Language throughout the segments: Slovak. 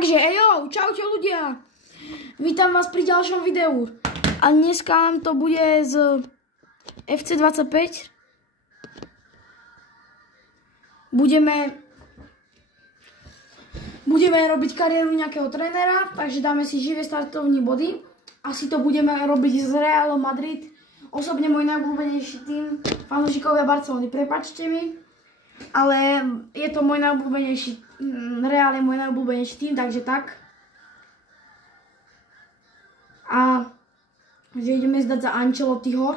Takže, čaute ľudia, vítam vás pri ďalšom videu. A dneska nám to bude z FC25. Budeme robiť kariéru nejakého trénera, takže dáme si živé startovní body. Asi to budeme robiť s Realom Madrid. Osobne môj najobľúbenejší tým, fanúšikovia Barcelony, prepáčte mi. Ale je to môj najobľúbenejší, Real je môj najobľúbenejší tým, takže tak. A že ideme zdať za Ancelottiho.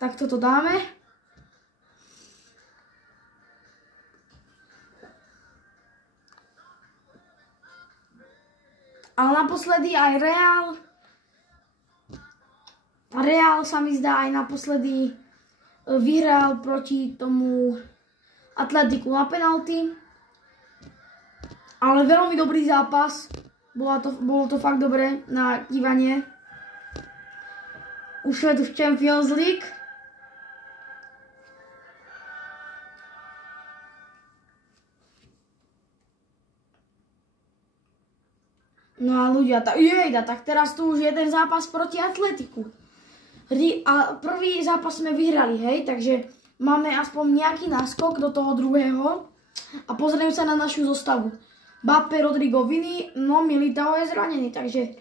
Tak toto dáme. Ale naposledy aj Real sa mi zdá aj naposledy vyhral proti tomu Atletiku na penalty. Ale veľmi dobrý zápas. Bolo to fakt dobré na dívanie. Už je tu v Champions League. No a ľudia, tak teraz tu už jeden zápas proti Atletiku. A prvý zápas sme vyhrali, hej, takže máme aspoň nejaký náskok do toho druhého. A pozriem sa na našu zostavu. Mbappé, Rodrigo, Vini, no Militao je zranený, takže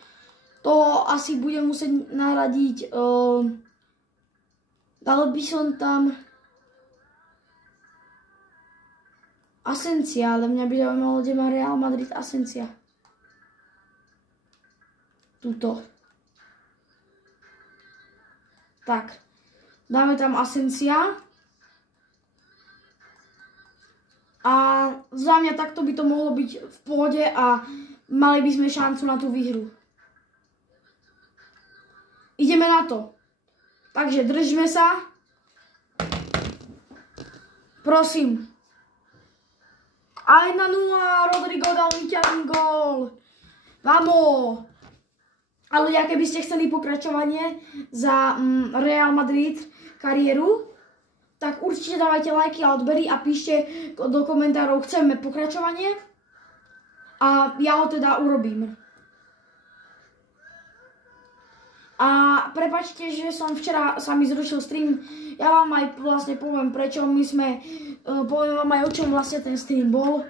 to asi budem musieť nahradiť. Dal by som tam Asencia, ale mňa by zaujímalo, kde má Real Madrid Asencia. Tuto. Tak, dáme tam Asencia. A za mňa takto by to mohlo byť v pohode a mali by sme šancu na tú výhru. Ideme na to. Takže držme sa. Prosím. A 1-0, Rodrigo dal víťazný gól. Vamo. A ľudia, keby ste chceli pokračovanie za Real Madrid kariéru, tak určite dávajte lajky a odbery a píšte do komentárov, chceme pokračovanie a ja ho teda urobím. A prepáčte, že som včera sa mi zrušil stream, ja vám aj vlastne poviem prečo, poviem vám aj o čom vlastne ten stream bol.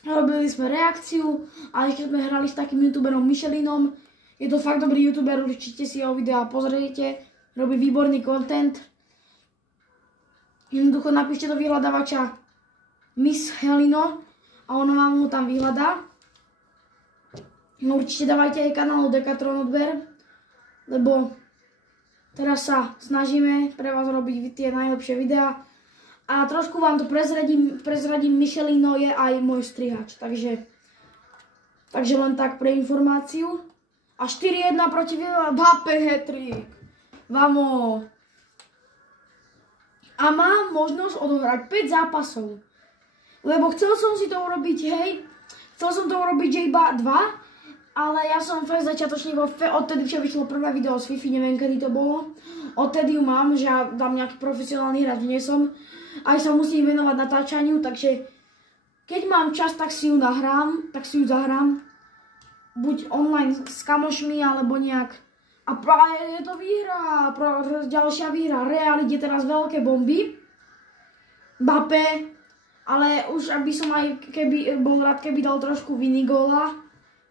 Robili sme reakciu a ešte sme hrali s takým youtuberom Michelinom. Je to fakt dobrý youtuber, určite si jeho videa pozriete. Robí výborný content. Jednoducho napíšte do vyhľadávača Miss Helino a ono vám ho tam vyhľadá. No určite dávajte aj kanálu Decathlon odber, lebo teraz sa snažíme pre vás robiť tie najlepšie videá. A trošku vám to prezradím, Michelino je aj môj strihač, takže len tak pre informáciu. A 4-1 proti Mbappé hat-trick. Vamo. A mám možnosť odohrať 5 zápasov. Lebo chcel som si to urobiť, že iba 2, ale ja som fakt začiatočník, odtedy čo vyšlo prvé video z FIFA, neviem kedy to bolo. Odtedy ju mám, že ja dám nejaký profesionálny hráč, nie som. Aj sa musím venovať natáčaniu, takže keď mám čas, tak si ju zahrám. Buď online s kamošmi, alebo nejak. A práve je to výhra, ďalšia výhra. Real ide teraz veľké bomby. Mbappé, ale už aby som aj bol rád, keby dal trošku Vini góla.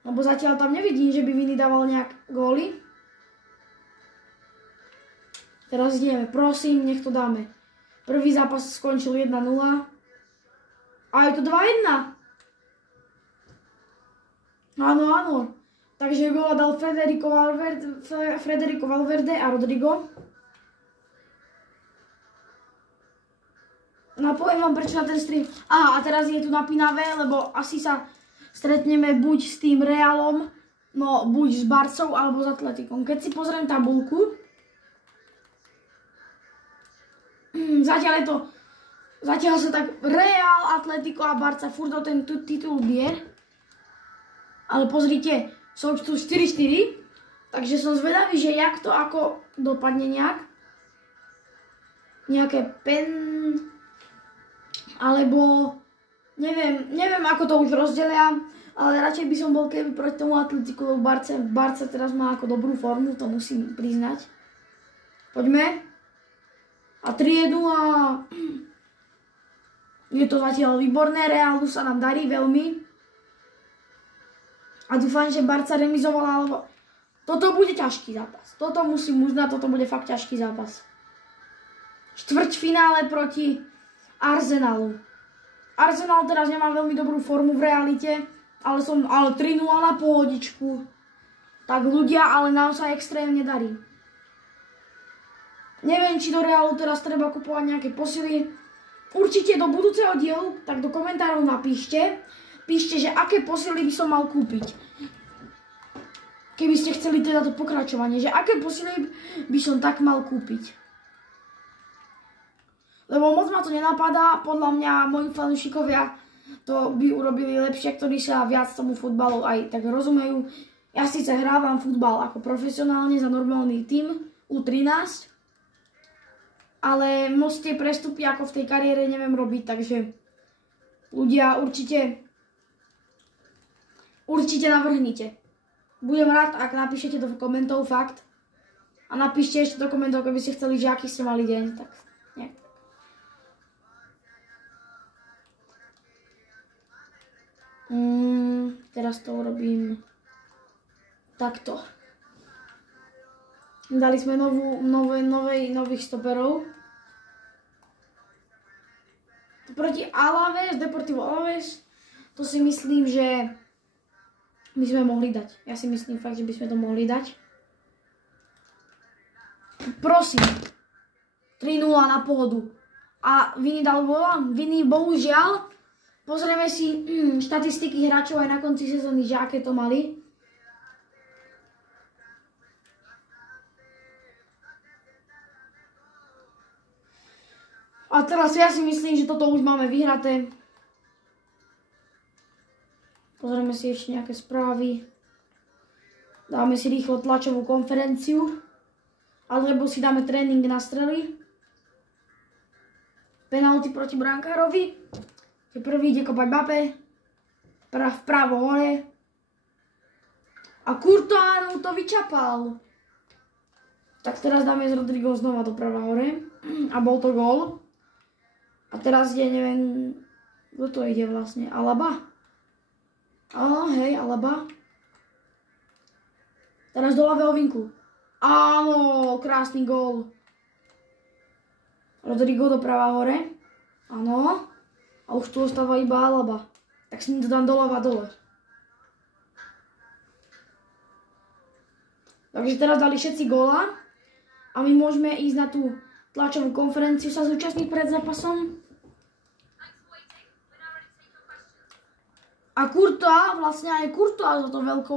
Lebo zatiaľ tam nevidím, že by Vini dával nejak góly. Teraz ideme, prosím, nech to dáme. Prvý zápas skončil 1-0. A je to 2-1. Áno. Takže góla dal Federico Valverde a Rodrigo. No poviem vám prečo na ten stream. Aha, a teraz je tu napínavé, lebo asi sa stretneme buď s tým Realom, no buď s Barcou, alebo s Atletikom. Keď si pozriem tabuľku, zatiaľ sa tak Real, Atletico a Barca furt o ten titul bije. Ale pozrite, som tu 4-4, takže som zvedavý, že jak to ako dopadne nejak. nejaké alebo neviem ako to už rozdelia, ale radšej by som bol keby proti tomu Atletiku, lebo Barca teraz má ako dobrú formu, to musím priznať. Poďme. A 3-1. Je to zatiaľ výborné, Realu sa nám darí veľmi. A dúfam, že Barca remizovala, alebo toto bude ťažký zápas. Toto musím uznať, toto bude fakt ťažký zápas. Štvrťfinále proti Arsenalu. Arsenal teraz nemá veľmi dobrú formu v realite, ale 3-0 na pohodičku. Tak ľudia, ale nám sa extrémne darí. Neviem, či do Realu teraz treba kupovať nejaké posily. Určite do budúceho dielu, tak do komentárov napíšte. Píšte, že aké posily by som mal kúpiť. Keby ste chceli teda to pokračovanie, že aké posily by som tak mal kúpiť. Lebo moc ma to nenapadá, podľa mňa moji fanúšikovia to by urobili lepšie, ktorí sa viac tomu futbalu aj tak rozumejú. Ja síce hrávam futbal ako profesionálne za normálny tím U13, ale moc tie prestupy ako v tej kariére neviem robiť, takže ľudia určite navrhnite. Budem rád, ak napíšete do komentov fakt. A napíšte ešte do komentov, keby ste chceli, že aký ste mali deň. Tak nejak. Teraz to urobím takto. Dali sme nových stoperov. Proti Alaves, Deportivo Alaves, to si myslím, že by sme mohli dať. Ja si myslím fakt, že by sme to mohli dať. Prosím. 3-0 na pohodu. A Vini dal gola. Vini bohužiaľ. Pozrieme si štatistiky hráčov aj na konci sezóny, že aké to mali. A teraz ja si myslím, že toto už máme vyhraté. Pozrieme si ešte nejaké správy. Dáme si rýchlo tlačovú konferenciu. Alebo si dáme tréning na strely. Penalty proti brankárovi. Prvý ide kopať Mbappé. Vpravo hore. A Courtois to vyčapal. Tak teraz dáme z Rodrigo znova doprava hore. A bol to gól. A teraz ide, neviem, kto to ide vlastne. Alaba. Hej, Alaba. Teraz do ľavého vinku. Áno, krásny gól. Rodrigo doprava hore. Áno. A už tu ostáva iba Alaba. Tak si to dám doľava dole. Takže teraz dali všetci góla. A my môžeme ísť na tú tlačovú konferenciu sa zúčastniť pred zápasom. A Courtois, vlastne aj Courtois za to veľko...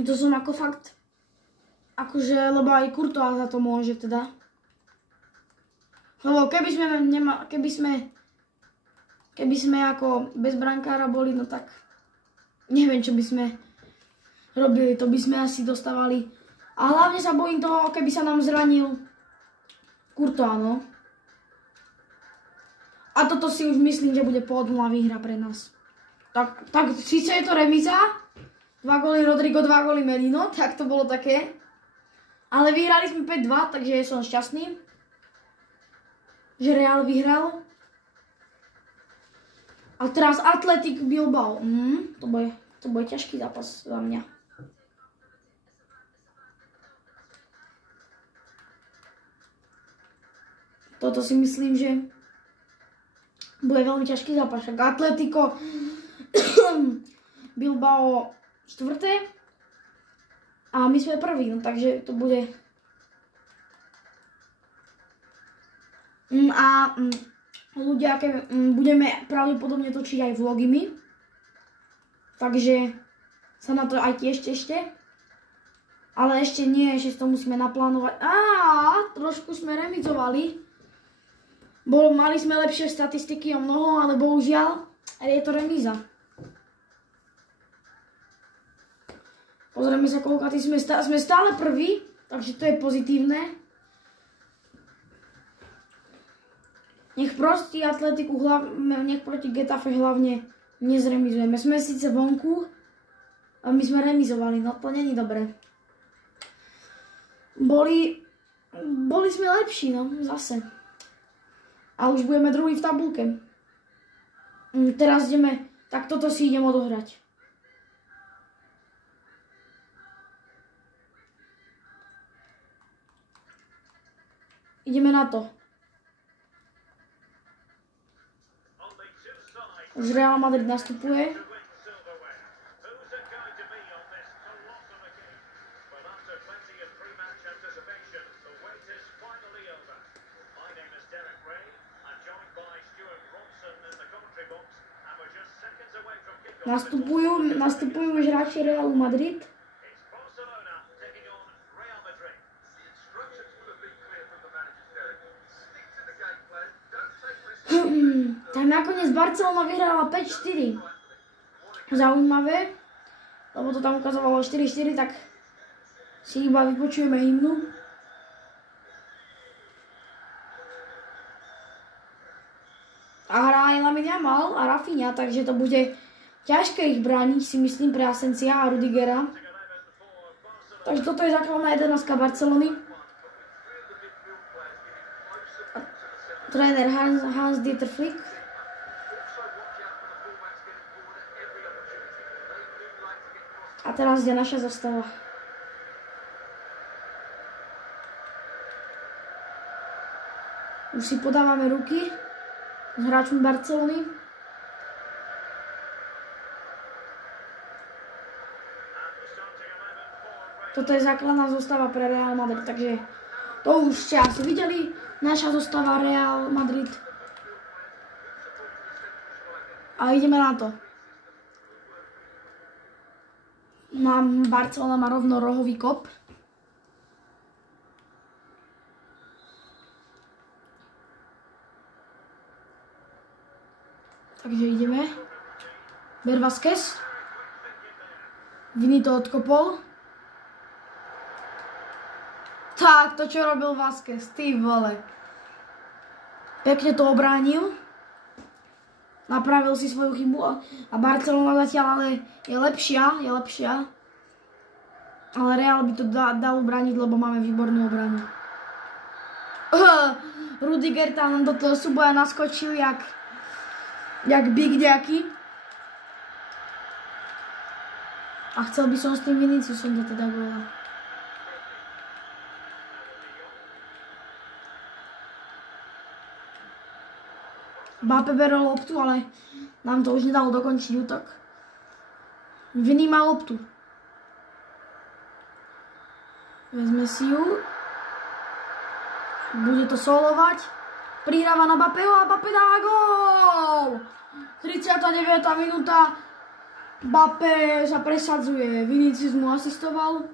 To som ako fakt... Akože, lebo aj Courtois za to môže teda. Lebo keby sme ako bez brankára boli, no tak... Neviem, čo by sme robili, to by sme asi dostávali... A hlavne sa bojím toho, keby sa nám zranil Courtois, no. A toto si už myslím, že bude pohodlná výhra pre nás. Tak síce je to remíza, 2 góly Rodrigo, 2 góly Merino, tak to bolo také. Ale vyhrali sme 5-2, takže som šťastný, že Real vyhral. A teraz Athletic Bilbao. To bude ťažký zápas za mňa. Toto si myslím, že bude veľmi ťažký zápas. Atletico Bilbao 4. A my sme prví, no takže to bude... Ľudia, budeme pravdepodobne točiť aj vlogy my. Takže sa na to aj tiež tešte. Ale ešte nie, ešte to musíme naplánovať. Trošku sme remizovali. Mali sme lepšie statistiky o mnoho, ale bohužiaľ je to remíza. Pozrieme sa, koľkatí sme stále prví, takže to je pozitívne. Nech proti Atletiku, nech proti Getafe hlavne nezremizujeme. Sme síce vonku, a my sme remizovali, no to není dobré. Boli sme lepší, no, zase. A už budeme druhý v tabulke. Teraz ideme, tak toto si idem odohrať. Ideme na to. Už Real Madrid nastupuje. Nastupujú už hráči Realu Madrid. Tak nakoniec Barcelona vyhrala 5-4. Zaujímavé, lebo to tam ukazovalo 4-4, tak si iba vypočujeme hymnu. A hrá aj Lamine Yamal a Rafinha, takže to bude ťažké ich brániť, si myslím, pre Asensia a Rudigera. Takže toto je základná 11 Barcelony. Tréner Hans-Dieter Flick. A teraz ide naša zostava. Už si podávame ruky s hráčmi Barcelony. Toto je základná zostava pre Real Madrid, takže to už ste asi videli. Naša zostava Real Madrid. A ideme na to. Barcelona má rovno rohový kop. Takže ideme. Ber Vázquez. Vini to odkopol. Tak, to čo robil Vázquez, ty vole. Pekne to obránil. Napravil si svoju chybu a Barcelona zatiaľ ale je lepšia. Ale Real by to dal ubrániť, lebo máme výbornú obranu. Rudiger tam do toho súboja naskočil jak big nejaký. A chcel by som s tým Viniciusom to teda góla. Mbappé berol loptu, ale nám to už nedalo dokončiť útok. Vini má loptu. Vezme si ju. Bude to solovať. Prihráva na Mbappého a Mbappé dáva gól! 39. minúta. Mbappé sa presadzuje. Vinicius mu asistoval.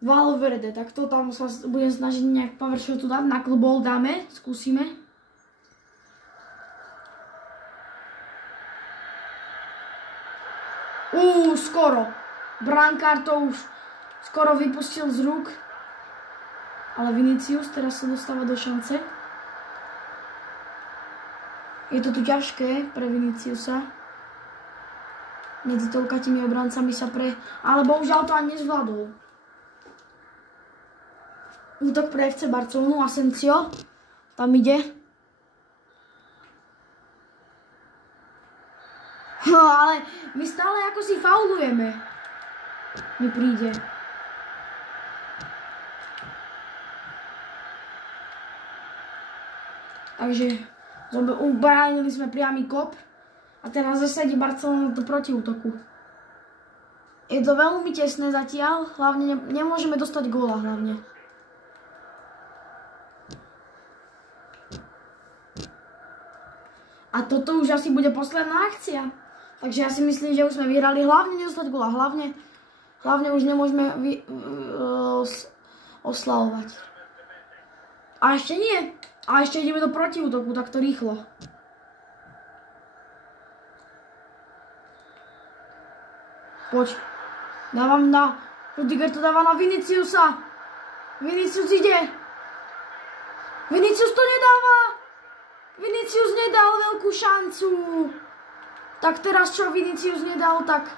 Valverde, tak to tam sa budem snažiť nejak power shotu dať. Na klubol dáme, skúsime. Skoro. Brankár to už skoro vypustil z rúk. Ale Vinicius teraz sa dostáva do šance. Je to tu ťažké pre Viniciusa. Medzi toľkatými obrancami sa ale bohužiaľ to ani nezvládol. Útok pre FC Barcelonu, Asensio. Tam ide. Ale my stále ako si faulujeme. Mi príde. Takže ubránili sme priamy kop. A teraz zasadí Barcelona do protiútoku. Je to veľmi tesné zatiaľ. Hlavne nemôžeme dostať góla hlavne. A toto už asi bude posledná akcia. Takže ja si myslím, že už sme vyhrali. Hlavne nedostať góla. Hlavne už nemôžeme oslavovať. A ešte nie. A ešte ideme do protiútoku, takto rýchlo. Poď. Dávam na... Rudiger to dáva na Viniciusa. Vinicius ide. Vinicius to nedáva. Vinicius nedal veľkú šancu. Tak teraz čo Vinicius nedal, tak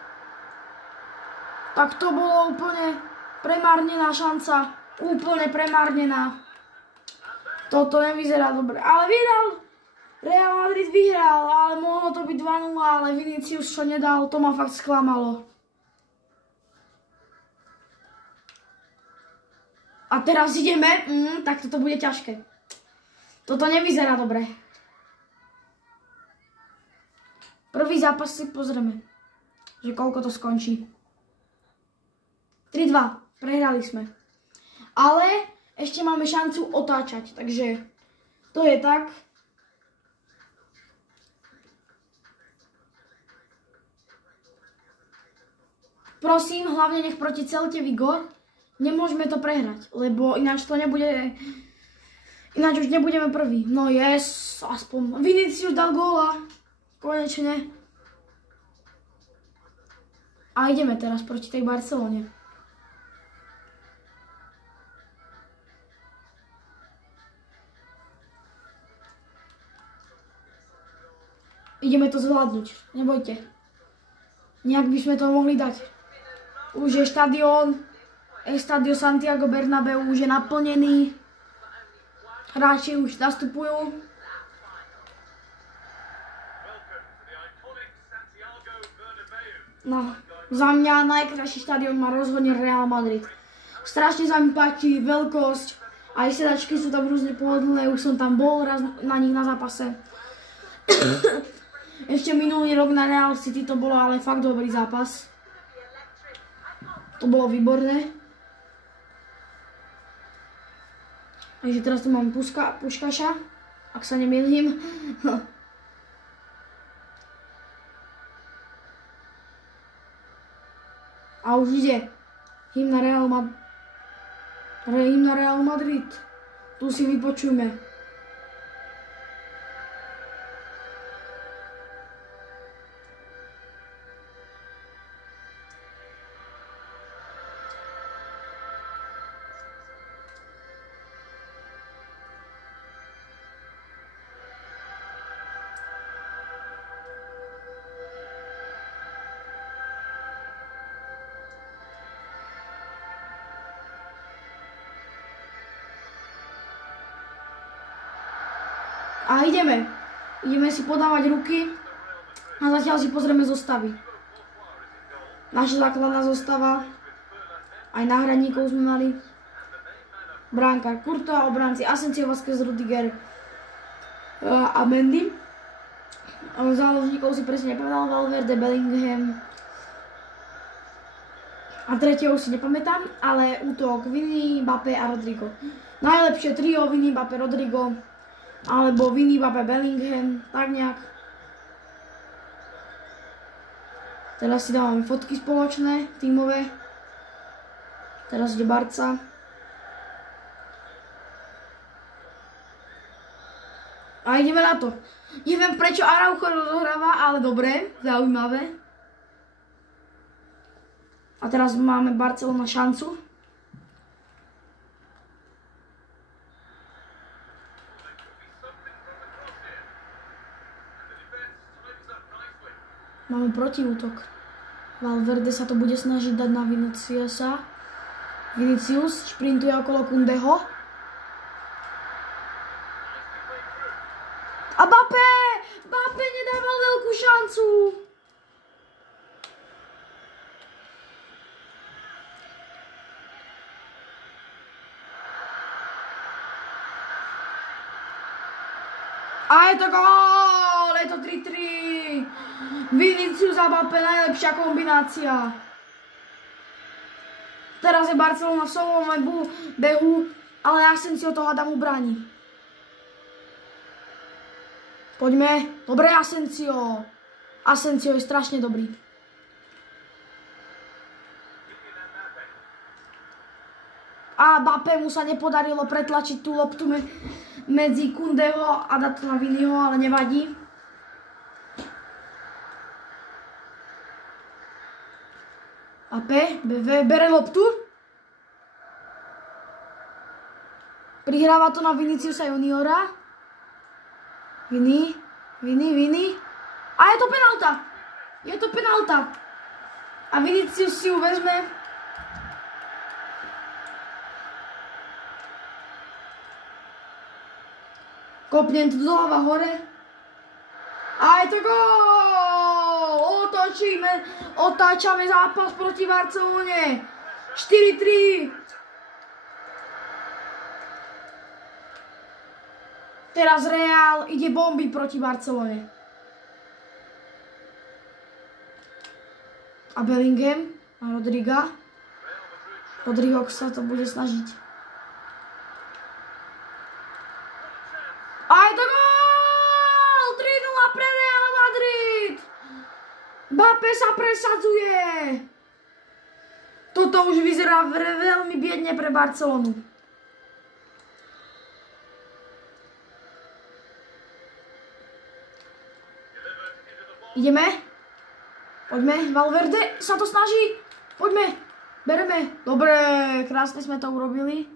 to bolo úplne premárnená šanca. Úplne premárnená. Toto nevyzerá dobre. Ale vyhral. Real Madrid vyhral, ale mohlo to byť 2-0, ale Vinicius čo nedal, to ma fakt sklamalo. A teraz ideme, tak toto bude ťažké. Toto nevyzerá dobre. Prvý zápas si pozrieme, že koľko to skončí. 3-2, prehrali sme. Ale ešte máme šancu otáčať, takže to je tak. Prosím, hlavne nech proti Celte Vigo nemôžeme to prehrať, lebo ináč to nebude... Ináč už nebudeme prví. No yes, aspoň Vinicius dal góla. Konečne. A ideme teraz proti tej Barcelone. Ideme to zvládnuť, nebojte. Nejak by sme to mohli dať. Už je štadión, Estadio Santiago Bernabéu už je naplnený. Hráči už nastupujú. No, za mňa najkrajší štadión má rozhodne Real Madrid. Strašne sa mi páči veľkosť, aj sedačky sú tam rôzne pohodlné, už som tam bol raz na nich na zápase. Ešte minulý rok na Real City to bolo ale fakt dobrý zápas. To bolo výborné. Takže teraz tu mám Puškaša, ak sa nemýlim. A už ide. Hymna Real Madrid. Tu si vypočujme. A ideme. Ideme si podávať ruky a zatiaľ si pozrieme zostavy. Naša základná zostava. Aj náhradníkov sme mali. Bránkár Courtois, obránci Asensio, Vázquez, Rudiger a Mendy. Záložníkov si presne nepamätal, Valverde, Bellingham. A tretieho si nepamätám, ale útok Vini, Mbappé a Rodrigo. Najlepšie trio Vini, Mbappé, Rodrigo. Alebo Vini, Mbappé, Bellingham, tak nejak. Teraz si dávame fotky spoločné, tímové. Teraz ide Barca. A ideme na to. Neviem prečo Araujo rozohráva, ale dobre, zaujímavé. A teraz máme Barcelona šancu. Máme protiútok. Valverde sa to bude snažiť dať na Viniciusa. Vinicius šprintuje okolo Kundeho. A Mbappé! Mbappé nedával veľkú šancu. A je to gól! Je to 3-3. Vinicius a Mbappé, najlepšia kombinácia. Teraz je Barcelona v solovom behu, ale Asensio to hádam ubráni. Poďme. Dobre, Asensio. Asensio je strašne dobrý. A Mbappé mu sa nepodarilo pretlačiť tú loptu medzi Kundeho a dať to na Viniho, ale nevadí. Mbappé bere loptu. Prihráva to na Viniciusa Juniora. Vini. A je to penálta. Je to penálta. A Vinicius si ju vezme. Kopnem to doľava hore. A je to gól! Otáčame zápas proti Barcelone. 4-3. Teraz Real ide bombiť proti Barcelone. A Bellingham a Rodrigo sa to bude snažiť. A je to gól! 3-0 pre Real Madrid! Mbappé sa presadzuje! Toto už vyzerá veľmi biedne pre Barcelonu. Ideme. Poďme. Valverde sa to snaží. Poďme. Bereme. Dobre, krásne sme to urobili.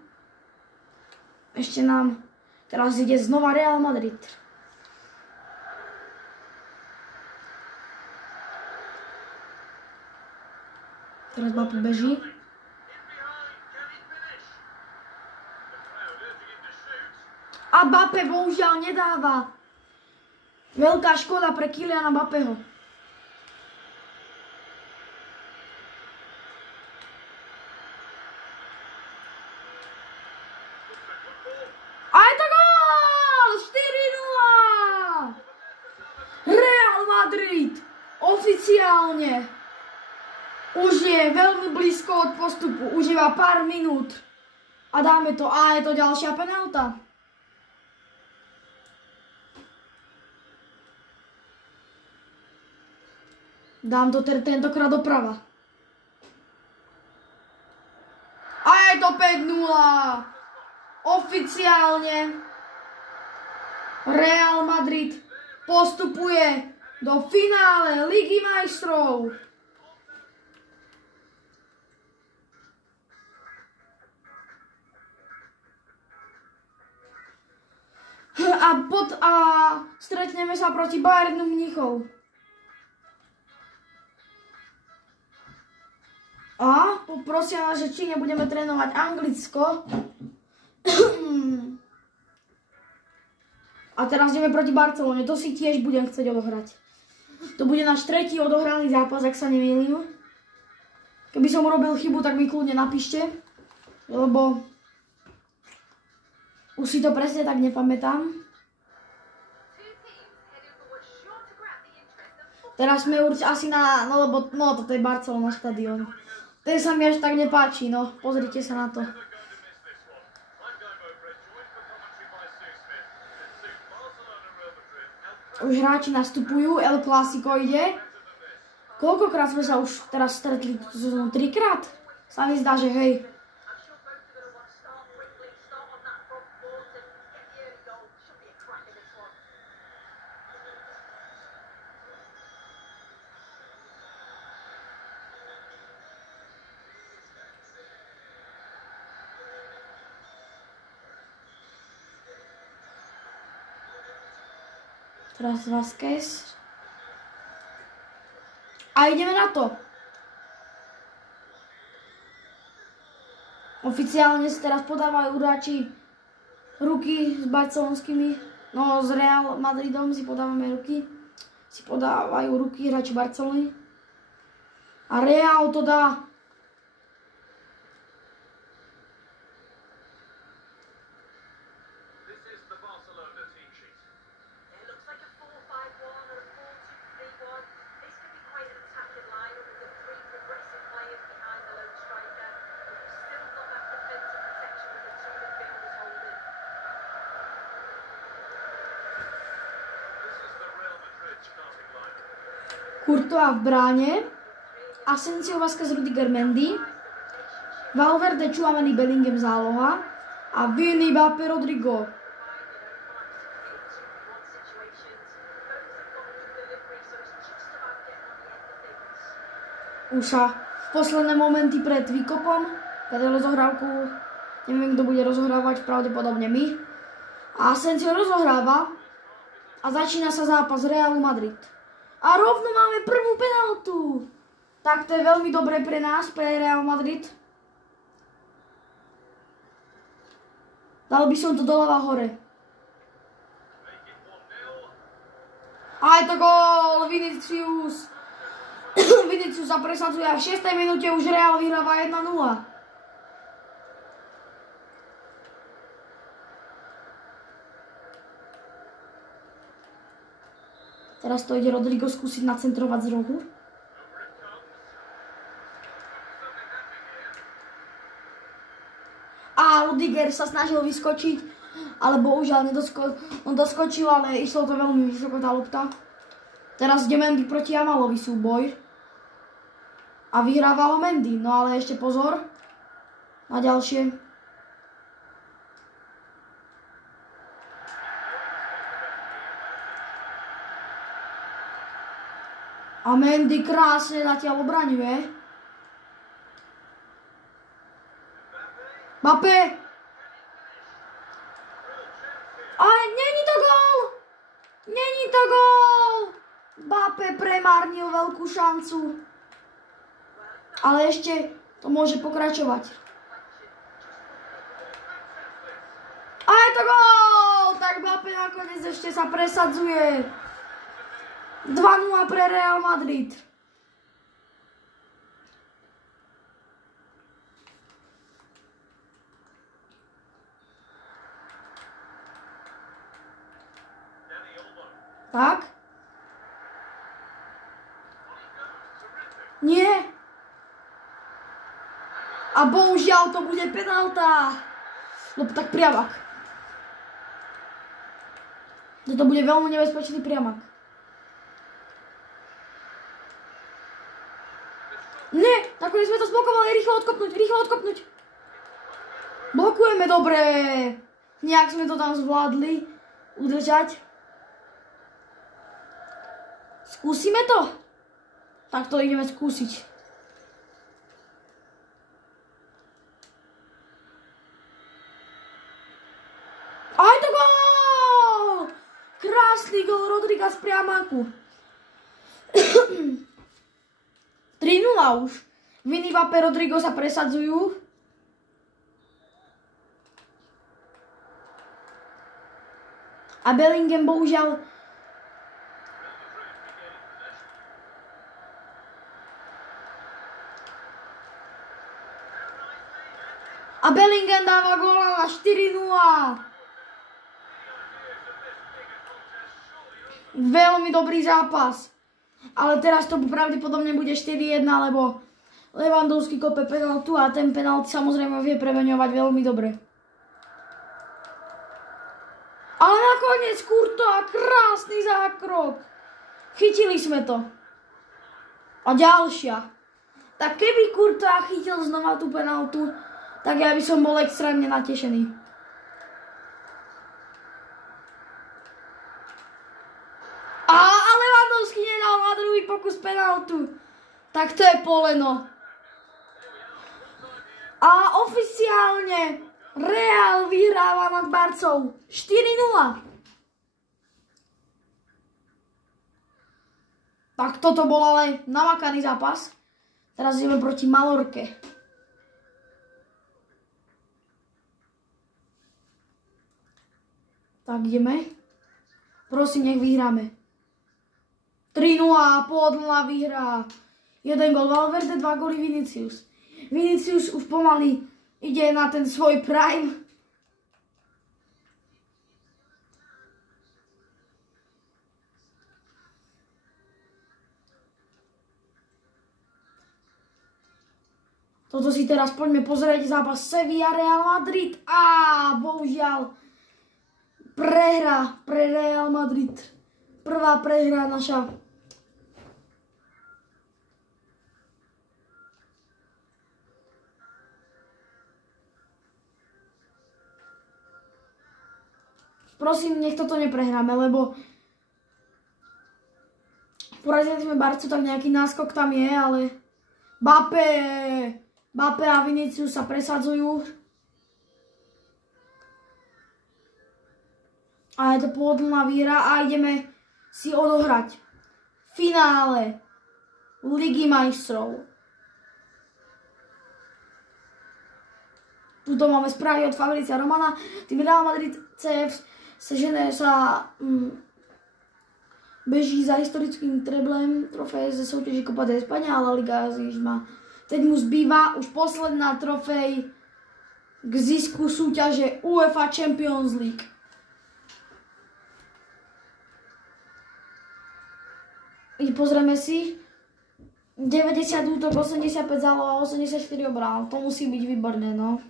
Ešte nám teraz ide znova Real Madrid. Teraz Mbappé beží. A Mbappé bohužiaľ nedáva. Veľká škoda pre Kyliana Mbappého. A je to gól! 4-0! Real Madrid oficiálne už je veľmi blízko od postupu. Už iba pár minút. A dáme to. A je to ďalšia penálta. Dám to tentokrát doprava. A je to 5-0. Oficiálne Real Madrid postupuje do finále Ligy majstrov. A stretneme sa proti Bayernu Mníchov. A poprosia nás, že či nebudeme trénovať Anglicko. A teraz ideme proti Barcelone. To si tiež budem chcieť odohrať. To bude náš tretí odohraný zápas, ak sa nemýlim. Keby som urobil chybu, tak mi kľudne napíšte. Lebo už si to presne tak nepamätám. Teraz sme určite asi na... No lebo toto je Barcelona štadión. Ten sa mi až tak nepáči, no. Pozrite sa na to. Už hráči nastupujú, El Clásico ide. Koľkokrát sme sa už teraz stretli? 3-krát? Sa mi zdá, že hej. Teraz Vázquez. A ideme na to. Oficiálne si teraz podávajú hráči ruky s barcelonskými, no s Real Madridom si podávame ruky. Si podávajú ruky hráči Barcelony. A Real to dá. Courtois v bráne, Asensio, Vázquez, Rudiger, Mendy, Valverde, Tchouaméni, Bellingham, záloha a Vini, Mbappé, Rodrigo. Už sa posledné momenty pred výkopom, pred rozohrávku, neviem, kto bude rozohrávať, pravdepodobne my. A Asensio rozohráva a začína sa zápas Realu Madrid. A rovno máme prvú penaltu. Tak to je veľmi dobré pre nás, pre Real Madrid. Dal by som to doľava hore. A je to gól, Vinicius. Vinicius sa presadzuje a v 6. minúte už Real vyhráva 1-0. Teraz to ide Rodrigo skúsiť nacentrovať z rohu. A Rudiger sa snažil vyskočiť, ale bohužiaľ doskočil, ale išlo to veľmi vysoko tá lopta. Teraz ide Mendy proti Jamalovi súboj. A vyhráva ho Mendy, no ale ešte pozor na ďalšie. A Mendy krásne zatiaľ obraňuje. Mbappé! Ale není to gól! Není to gól! Mbappé premárnil veľkú šancu. Ale ešte to môže pokračovať. A je to gól! Tak Mbappé nakoniec ešte sa presadzuje. 2-0 pre Real Madrid. Tak? Nie. A bohužiaľ to bude penálta. Lebo tak priamak. To bude veľmi nebezpečný priamak. Nie, nakoniec sme to zblokovali. Rýchlo odkopnúť, rýchlo odkopnúť. Blokujeme, dobre. Nejak sme to tam zvládli udržať. Skúsime to? Tak to ideme skúsiť. A je to gól! Krásny gól Rodriga z priamáku. 3-0 už. Vini, Mbappé, Rodrigo sa presadzujú. A Bellingham bohužiaľ dáva góla na 4-0. Veľmi dobrý zápas. Ale teraz to pravdepodobne bude 4-1, lebo Lewandowski kope penaltu a ten penalt samozrejme vie premeňovať veľmi dobre. Ale nakoniec Courtois, krásny zákrok. Chytili sme to. A ďalšia. Tak keby Courtois chytil znova tú penaltu, tak ja by som bol extrémne natešený. A Lewandowski nedal na druhý pokus penaltu. Tak to je poleno. A oficiálne Real vyhráva nad Barcou 4-0. Tak toto bol ale namakaný zápas. Teraz ideme proti Malorke. Tak ideme. Prosím, nech vyhráme. 3-0, pohodlná výhra. 1 gól Valverde, 2 góly Vinicius. Vinicius už pomaly ide na ten svoj prime. Toto si teraz poďme pozrieť zápas Sevilla Real Madrid. A bohužiaľ prehra pre Real Madrid. Prvá prehra naša. Prosím, nech toto neprehráme, lebo porazili sme Barcu, tak nejaký náskok tam je, ale Mbappé a Vinicius sa presadzujú. A je to pohodlná výhra a ideme si odohrať finále Ligy majstrov. Tuto máme správy od Fabricia Romana. Tým Real Madrid CF beží za historickým treblem trofej ze soutěže Copa de España, ale Liga již má. Teď mu zbývá už posledná trofej k zisku súťaže UEFA Champions League. I pozrieme si 90 útok, 85 záloha, 84 obrán. To musí byť výborné, no.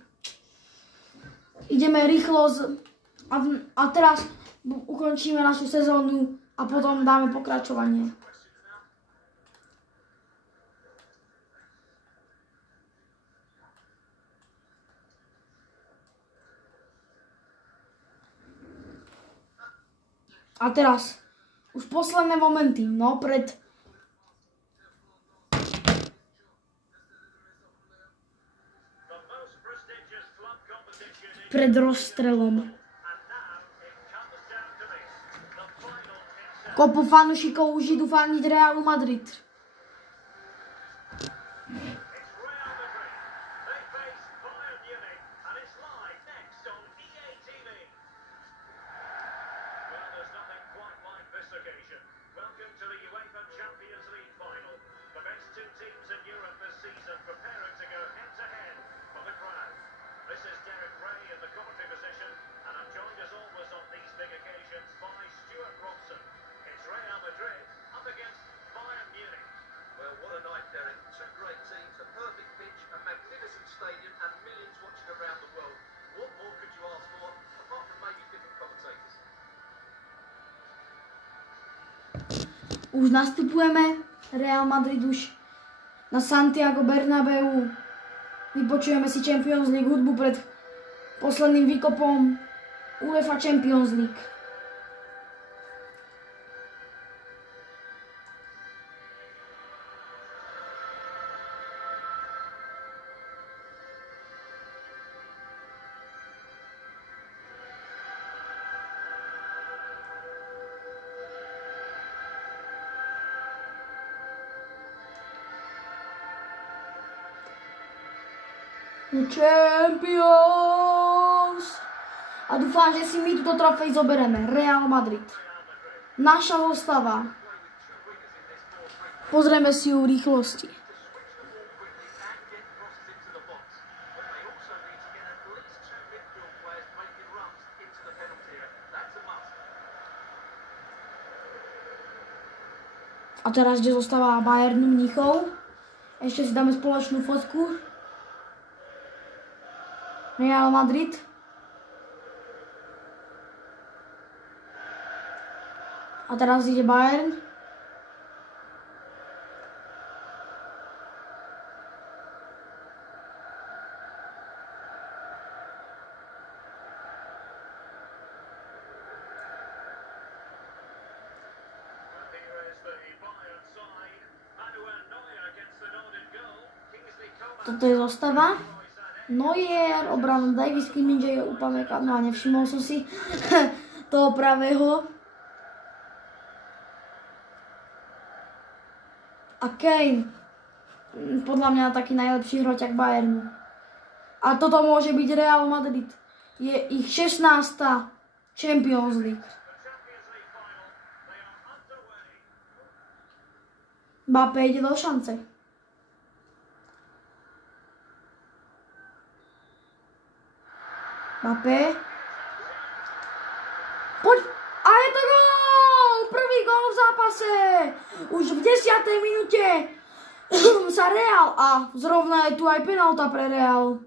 Ideme rýchlo a teraz ukončíme našu sezónu a potom dáme pokračovanie. A teraz už posledné momenty, no pred rozstrelom. Kopu fanúšikov už idú faniť Realu Madrid. Už nastupujeme, Real Madrid už na Santiago Bernabeu. Vypočujeme si Champions League hudbu pred posledným výkopom UEFA Champions League. Champions! A dúfam, že si my túto trofej zobereme. Real Madrid. Naša zostava. Pozrieme si ju v rýchlosti. A teraz, kde zostáva Bayern Mníchov. Ešte si dáme spoločnú fotku. Real Madrid. A teraz ide Bayern. Toto je zostava. Neuer, obrana Davis, Kim Min-jae, Upamecano, no a nevšimol som si toho pravého. A Kane, podľa mňa taký najlepší hroťak Bayernu. A toto môže byť Real Madrid. Je ich 16. Champions League. Mbappé ide do šance. Mbappé. Poď. A je to gól! Prvý gól v zápase. Už v 10. minúte sa Real a zrovna je tu aj penálta pre Real.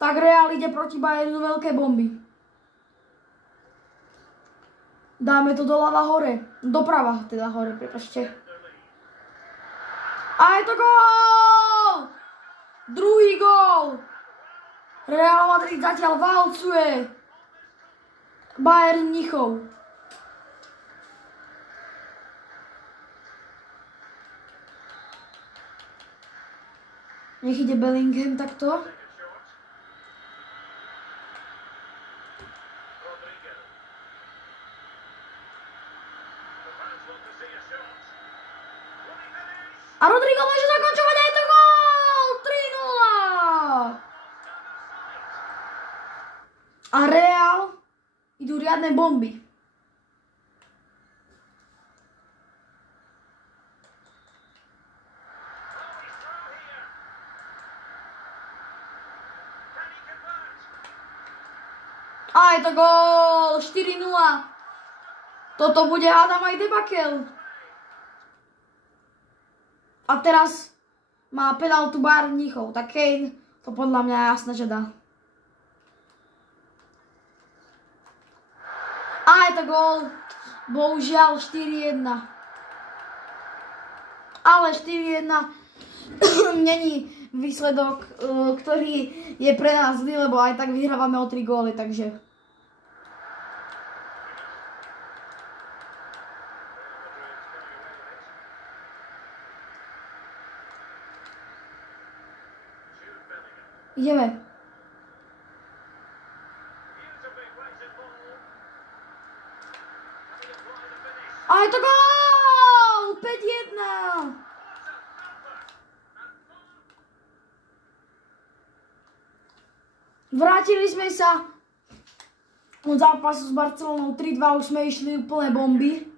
Tak Real ide proti Bayernu veľké bomby. Dáme to doľava hore. Doprava teda hore, prepáčte. A je to gól! Druhý gól! Real Madrid zatiaľ valcuje Bayern Mníchov. Nech ide Bellingham takto. A Rodrigo môže zakončovať aj to gól! 3-0! A Real idú riadne bomby. A je to gól! 4-0. Toto bude hádam aj debakel. A teraz má penaltu Bayern Mníchov. Tak Kane to podľa mňa jasné, že dá. A je to gól. Bohužiaľ 4-1. Ale 4-1 není výsledok, ktorý je pre nás zlý, lebo aj tak vyhrávame o 3 góly, takže... Ideme. A je to gól! 5-1! Vrátili sme sa od zápasu s Barcelonou 3-2, už sme išli úplne bomby.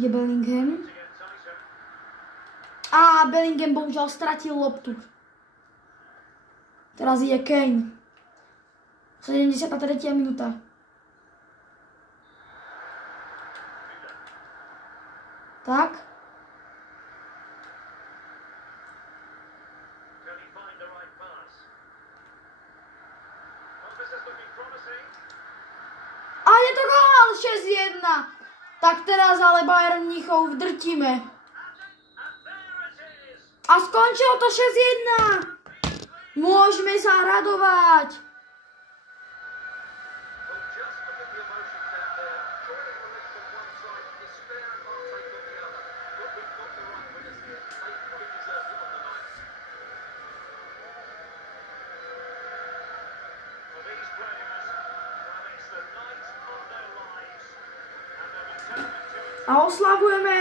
Je Bellingham. A Bellingham bohužiaľ stratil loptu. Teraz je Kane. 73. minúta. Tak. A je to gól! 6-1. Tak teraz ale Bayern Mníchov vdrtíme. A skončilo to 6-1. Môžeme sa radovať. A oslavujeme!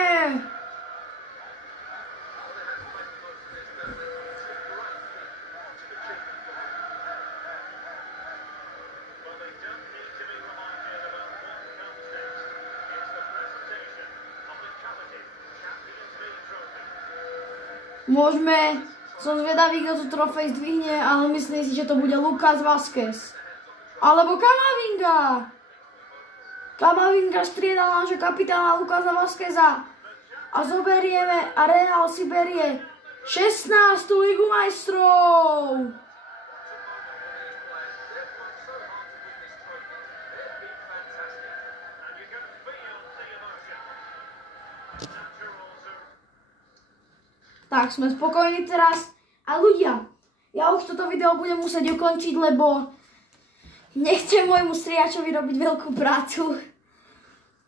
Môžeme, som zvedavý, kto tú trofej zdvihne, ale myslím si, že to bude Lucas Vázquez. Alebo Camavinga! Camavinga striedal nášho kapitána Lucasa Vázqueza a zoberieme a Real si berie 16. Ligu majstrov. Tak, sme spokojní teraz. A ľudia, ja už toto video budem musieť ukončiť, lebo nechcem môjmu striačovi robiť veľkú prácu.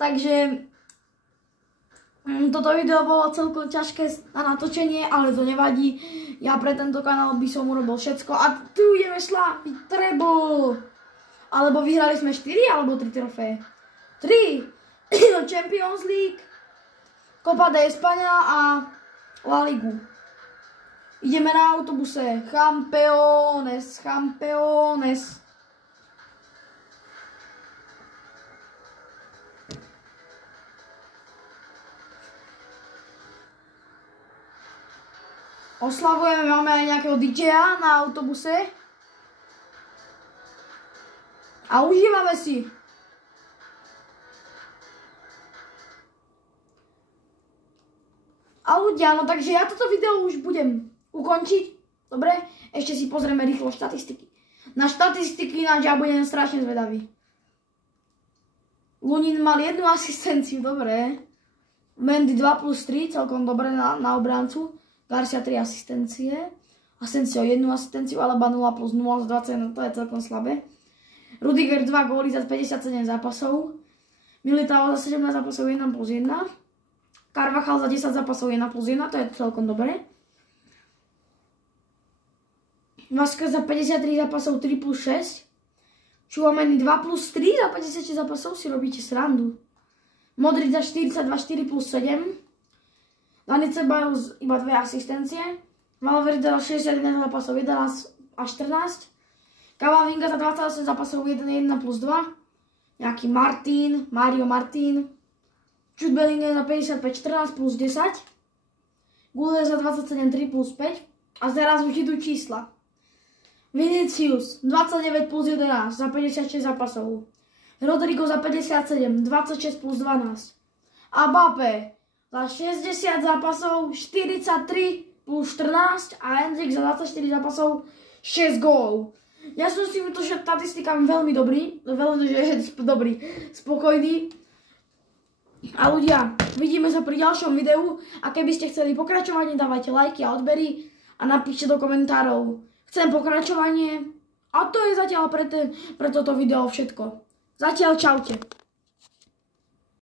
Takže toto video bolo celkom ťažké na natočenie, ale to nevadí. Ja pre tento kanál by som urobil všetko. A tu ideme sláviť treble. Alebo vyhrali sme 4 alebo 3 trofeje. 3. Champions League, Copa de España a La Ligu. Ideme na autobuse. Campeones, campeones. Oslavujeme, máme aj nejakého DJ-a na autobuse. A užívame si. A ľudia, no takže ja toto video už budem ukončiť. Dobre? Ešte si pozrieme rýchlo štatistiky. Na štatistiky ináč ja budem strašne zvedavý. Lunin mal 1 asistenciu, dobre. Mendy 2+3, celkom dobre na obrancu. Garcia 3 asistencie. Asensio 1 asistenciu, Alaba 0 plus 0 z 21, to je celkom slabé. Rudiger 2 góly za 57 zápasov. Militao za 17 zápasov 1 plus 1. Carvajal za 10 zápasov 1 plus 1, to je celkom dobré. Vasquez za 53 zápasov 3 plus 6. Tchouaméni 2 plus 3 za 56 zápasov, si robíte srandu. Modric za 42 4 plus 7. Dani Ceballos iba 2 asistencie. Valverde za 61 zápasov 11 a 14. Camavinga za 28 zápasov 1 plus 2. Nejaký Mario Martin. Jude Bellingham za 55 14 plus 10. Gule za 27 3 plus 5. A teraz už idú čísla. Vinicius 29 plus 11 za 56 zápasov. Rodrigo za 57 26 plus 12. A Mbappé za 60 zápasov 43 plus 14 a Hendrik za 24 zápasov 6 gólov. Ja som s týmito štatistikami veľmi dobrý, spokojný. A ľudia, vidíme sa pri ďalšom videu a keby ste chceli pokračovanie, dávajte lajky a odbery a napíšte do komentárov. Chcem pokračovanie a to je zatiaľ pre toto video všetko. Zatiaľ čaute.